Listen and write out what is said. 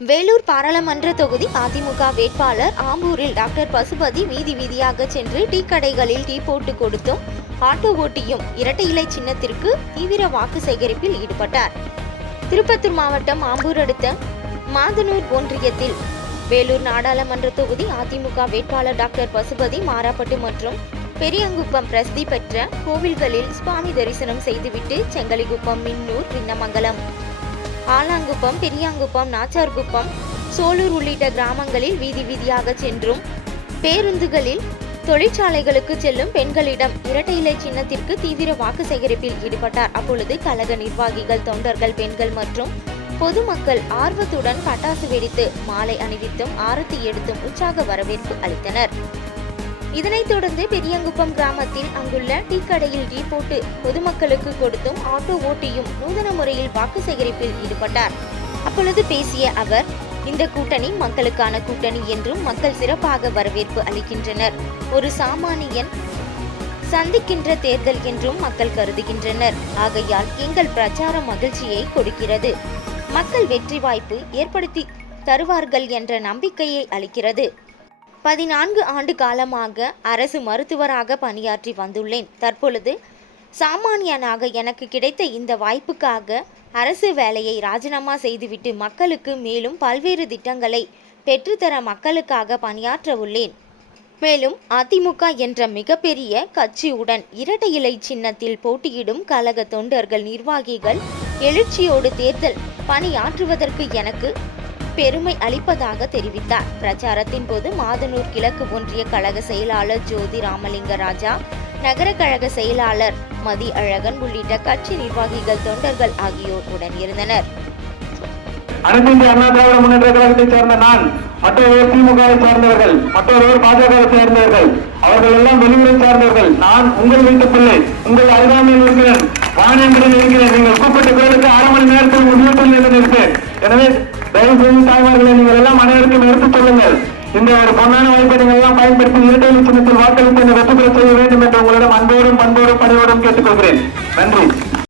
வேலூர் பாராளுமன்ற தொகுதி அதிமுக வேட்பாளர் ஆம்பூரில் டாக்டர் பசுபதி வீதி வீதியாக சென்று டீ கடைகளில் டீ போட்டு கொடுத்தும் ஆட்டோ ஓட்டியும் இரட்டை இலை சின்னத்திற்கு தீவிர வாக்கு சேகரிப்பில் ஈடுபட்டார். திருப்பத்தூர் மாவட்டம் ஆம்பூர் அடுத்த மாதனூர் ஒன்றியத்தில் வேலூர் நாடாளுமன்ற தொகுதி அதிமுக வேட்பாளர் டாக்டர் பசுபதி மாராப்பட்டு மற்றும் பெரியங்குப்பம் பிரசித்தி பெற்ற கோவில்களில் சுவாமி தரிசனம் செய்துவிட்டு செங்கலிகுப்பம், மின்னூர், விண்ணமங்கலம், ஆலாங்குப்பம், பெரியாங்குப்பம், நாச்சார்குப்பம், சோலூர் உள்ளிட்ட கிராமங்களில் வீதி வீதியாக சென்றும் பேருந்துகளில் தொழிற்சாலைகளுக்கு செல்லும் பெண்களிடம் இரட்டை இலை சின்னத்திற்கு தீவிர வாக்கு சேகரிப்பில் ஈடுபட்டார். அப்பொழுது கழக நிர்வாகிகள், தொண்டர்கள், பெண்கள் மற்றும் பொதுமக்கள் ஆர்வத்துடன் பட்டாசு வெடித்து மாலை அணிவித்தும் ஆரத்தி எடுத்தும் உற்சாக வரவேற்பு அளித்தனர். இதனைத் தொடர்ந்து பெரியங்குப்பம் கிராமத்தில் அங்குள்ள டீ கடையில் டீ போட்டு பொதுமக்களுக்கு கொடுத்தும் ஆட்டோ ஓட்டியும் நூதன முறையில் வாக்கு சேகரிப்பில் ஈடுபட்டார். அப்பொழுது பேசிய அவர், இந்த கூட்டணி மக்களுக்கான கூட்டணி என்றும் மக்கள் சிறப்பாக வரவேற்பு அளிக்கின்றனர். ஒரு சாமானியன் சந்திக்கின்ற தேர்தல் என்றும் மக்கள் கருதுகின்றனர். ஆகையால் எங்கள் பிரச்சாரம் மகிழ்ச்சியை கொடுக்கிறது. மக்கள் வெற்றி வாய்ப்பு ஏற்படுத்தி தருவார்கள் என்ற நம்பிக்கையை அளிக்கிறது. 14 ஆண்டு காலமாக அரசு மருத்துவராக பணியாற்றி வந்துள்ளேன். தற்பொழுது சாமானியனாக எனக்கு கிடைத்த இந்த வாய்ப்புக்காக அரசு வேலையை ராஜினாமா செய்துவிட்டு மக்களுக்கு மேலும் பல்வேறு திட்டங்களை பெற்றுத்தர மக்களுக்காக பணியாற்ற உள்ளேன். மேலும் அதிமுக என்ற மிகப்பெரிய கட்சியுடன் இரட்டை இலை சின்னத்தில் போட்டியிடும் கழக தொண்டர்கள், நிர்வாகிகள் எழுச்சியோடு தேர்தல் பணியாற்றுவதற்கு எனக்கு பெருமை அளிப்பதாக தெரிவித்தார். பிரச்சாரத்தின் போது மாதனூர் கிழக்கு ஒன்றிய கழக செயலாளர் ஜோதி ராமலிங்க ராஜா, நகர கழக செயலாளர் மதி அழகன் உள்ளிட்ட கட்சி நிர்வாகிகள், தொண்டர்கள் ஆகியோர் உடன் இருந்தனர். அனைத்து இந்திய அண்ணா திராவிட முன்னேற்ற கழகத்தை சேர்ந்த நான், மற்றொருவர் திமுகவை சார்ந்தவர்கள், மற்றொருவர் பாஜகவை சேர்ந்தவர்கள், அவர்கள் எல்லாம் வெளியூரை சார்ந்தவர்கள். நான் உங்கள் வீட்டு பிள்ளை, உங்கள் அருகாமையில் இருக்கிறேன், வாணியம்படியில் இருக்கிறேன். நீங்கள் கூப்பிட்ட பேருக்கு 1/2 மணி நேரத்தில் உங்கள் வீட்டில் இருப்பேன். எனவே தயவு செய்து தாய்மார்களை நீங்கள் எல்லாம் அனைவருக்கும் எடுத்துச் சொல்லுங்கள். இந்த ஒரு பொன்னான வாய்ப்பை நீங்கள் எல்லாம் பயன்படுத்தி இரட்டை இலை சின்னத்தில் வாக்களித்து வெற்றி பெற செய்ய வேண்டும் என்று உங்களிடம் அன்போடும் பண்போடும் பணியோடும் கேட்டுக்கொள்கிறேன். நன்றி.